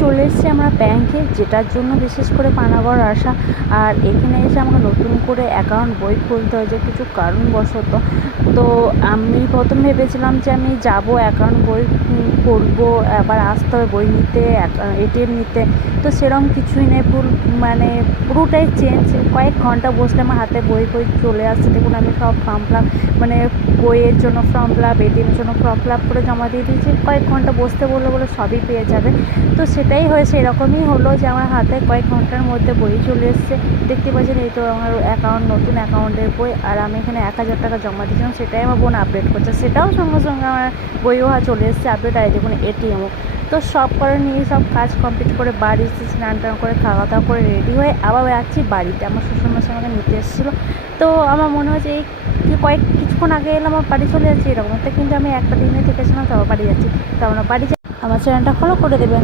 চলে এসেছি আমরা ব্যাংকে, যেটার জন্য বিশেষ করে পানাগড় আসা। আর এখানে এসে আমাকে নতুন করে অ্যাকাউন্ট বই খুলতে হয়েছে কিছু কারণবশত। তো আমি প্রথম ভেবেছিলাম যে আমি যাব অ্যাকাউন্ট বই করবো, আবার আসতে হবে বই নিতে, এটিএম নিতে। তো সেরকম কিছুই নেই, মানে পুরোটাই চেঞ্জ। কয়েক ঘন্টা বসলে আমার হাতে বই চলে আসছে। দেখুন আমি সব ফর্ম ফিল আপ, মানে বইয়ের জন্য ফর্ম ফিল আপ, এটিএমের জন্য ফর্ম ফিল আপ করে জমা দিয়ে দিয়েছি। কয়েক ঘন্টা বসতে বলে সবই পেয়ে যাবে। তো সেটাই হয়েছে, এরকমই হলো যে আমার হাতে কয়েক ঘন্টার মধ্যে বই চলে এসছে। দেখতে পাচ্ছেন এই তো আমার অ্যাকাউন্ট, নতুন অ্যাকাউন্টের বই। আর আমি এখানে 1000 টাকা জমা দিয়েছিলাম, সেটাই আমার বোন আপডেট করছে। সেটাও সঙ্গে সঙ্গে আমার বইও চলে এসছে আপডেট। আর দেখুন এটিএমও। তো সব করে নিয়ে সব কাজ কমপ্লিট করে বাড়ি এসেছি, স্নান টান করে খাওয়া দাওয়া করে রেডি হয়ে আবার যাচ্ছি বাড়িতে। আমার শ্বশুরমশাই আমাকে নিতে এসেছিলো। তো আমার মনে হচ্ছে এই কিছুক্ষণ আগে এলাম, আমার বাড়ি চলে যাচ্ছি এরকম একটা, কিন্তু আমি একটা দিনে থেকেছিলাম, তো আবার বাড়ি যাচ্ছি। তো আমরা বাড়ি আমার চ্যানেলটা ফলো করে দেবেন।